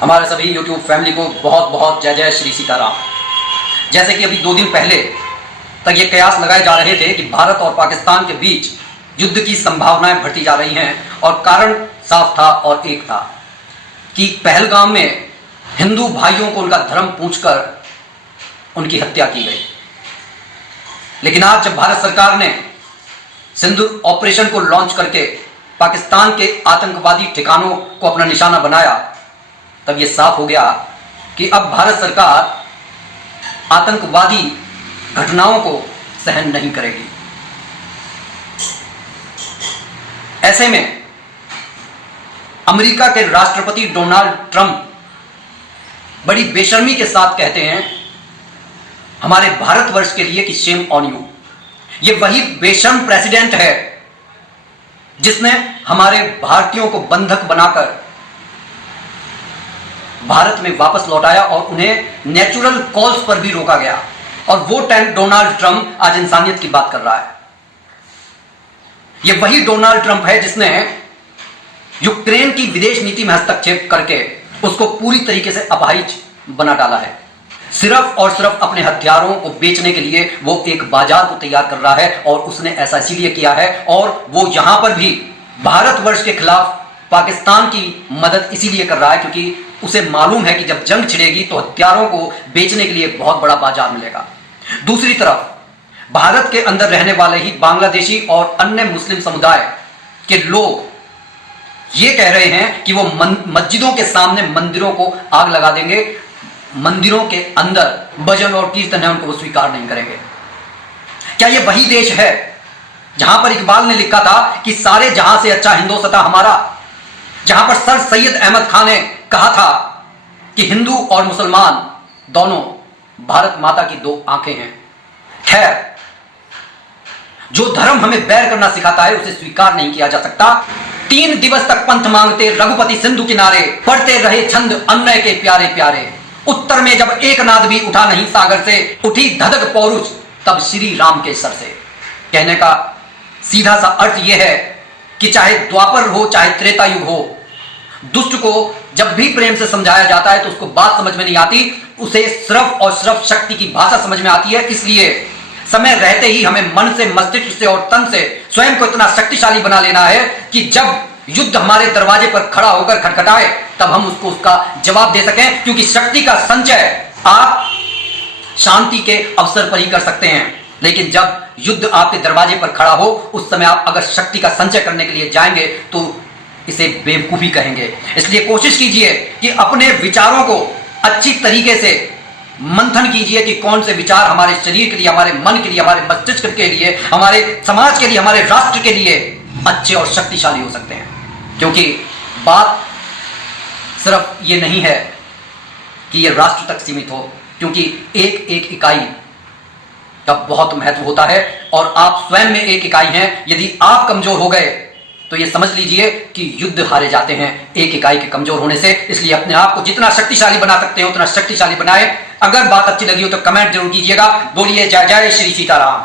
हमारे सभी YouTube family को बहुत बहुत जय जय श्री सीताराम। जैसे कि अभी 2 दिन पहले तक ये कयास लगाए जा रहे थे कि भारत और पाकिस्तान के बीच युद्ध की संभावनाएं बढ़ती जा रही हैं, और कारण साफ था और एक था कि पहलगाम में हिंदू भाइयों को उनका धर्म पूछकर उनकी हत्या की गई। लेकिन आज जब भारत सरकार ने सिंदूर ऑपरेशन को लॉन्च करके पाकिस्तान के आतंकवादी ठिकानों को अपना निशाना बनाया, तब यह साफ हो गया कि अब भारत सरकार आतंकवादी घटनाओं को सहन नहीं करेगी। ऐसे में अमेरिका के राष्ट्रपति डोनाल्ड ट्रंप बड़ी बेशर्मी के साथ कहते हैं हमारे भारतवर्ष के लिए कि शेम ऑन यू। ये वही बेशर्म प्रेसिडेंट है जिसने हमारे भारतीयों को बंधक बनाकर भारत में वापस लौटाया और उन्हें नेचुरल कॉल्स पर भी रोका गया, और वो डोनाल्ड ट्रंप आज इंसानियत की बात कर रहा है। ये वही डोनाल्ड ट्रंप है जिसने यूक्रेन की विदेश नीति में हस्तक्षेप करके उसको पूरी तरीके से अपाहिज बना डाला है। सिर्फ और सिर्फ अपने हथियारों को बेचने के लिए वो एक बाजार को तैयार कर रहा है, और उसने ऐसा इसीलिए किया है, और वो यहां पर भी भारतवर्ष के खिलाफ पाकिस्तान की मदद इसीलिए कर रहा है क्योंकि उसे मालूम है कि जब जंग छिड़ेगी तो हथियारों को बेचने के लिए बहुत बड़ा बाजार मिलेगा। दूसरी तरफ भारत के अंदर रहने वाले ही बांग्लादेशी और अन्य मुस्लिम समुदाय के लोग ये कह रहे हैं कि वो मस्जिदों के सामने मंदिरों को आग लगा देंगे, मंदिरों के अंदर भजन और कीर्तन है उनको वो स्वीकार नहीं करेंगे। क्या ये वही देश है जहां पर इकबाल ने लिखा था कि सारे जहां से अच्छा हिंदुस्तान हमारा, जहां पर सर सैयद अहमद खान ने कहा था कि हिंदू और मुसलमान दोनों भारत माता की 2 आंखें हैं। खैर, जो धर्म हमें बैर करना सिखाता है उसे स्वीकार नहीं किया जा सकता। 3 दिवस तक पंथ मांगते रघुपति सिंधु किनारे, पढ़ते रहे छंद अन्वय के प्यारे प्यारे। उत्तर में जब एक नाद भी उठा नहीं सागर से, उठी धधक पौरुष तब श्री राम के सर से। कहने का सीधा सा अर्थ यह है कि चाहे द्वापर हो चाहे त्रेता युग हो, दुष्ट को जब भी प्रेम से समझाया जाता है तो उसको बात समझ में नहीं आती, उसे सिर्फ और सिर्फ शक्ति की भाषा समझ में आती है। इसलिए समय रहते ही हमें मन से, मस्तिष्क से और तन से स्वयं को इतना शक्तिशाली बना लेना है कि जब युद्ध हमारे दरवाजे पर खड़ा होकर खटखटाए तब हम उसको उसका जवाब दे सकें, क्योंकि शक्ति का संचय आप शांति के अवसर पर ही कर सकते हैं। लेकिन जब युद्ध आपके दरवाजे पर खड़ा हो उस समय आप अगर शक्ति का संचय करने के लिए जाएंगे तो इसे बेवकूफी कहेंगे। इसलिए कोशिश कीजिए कि अपने विचारों को अच्छी तरीके से मंथन कीजिए कि कौन से विचार हमारे शरीर के लिए, हमारे मन के लिए, हमारे मस्तिष्क के लिए, हमारे समाज के लिए, हमारे राष्ट्र के लिए अच्छे और शक्तिशाली हो सकते हैं। क्योंकि बात सिर्फ ये नहीं है कि ये राष्ट्र तक सीमित हो, क्योंकि एक एक इकाई का बहुत महत्व होता है, और आप स्वयं में एक इकाई हैं। यदि आप कमजोर हो गए तो ये समझ लीजिए कि युद्ध हारे जाते हैं एक इकाई के कमजोर होने से। इसलिए अपने आप को जितना शक्तिशाली बना सकते हैं उतना शक्तिशाली बनाएं। अगर बात अच्छी लगी हो तो कमेंट जरूर कीजिएगा। बोलिए जय जय श्री सीताराम।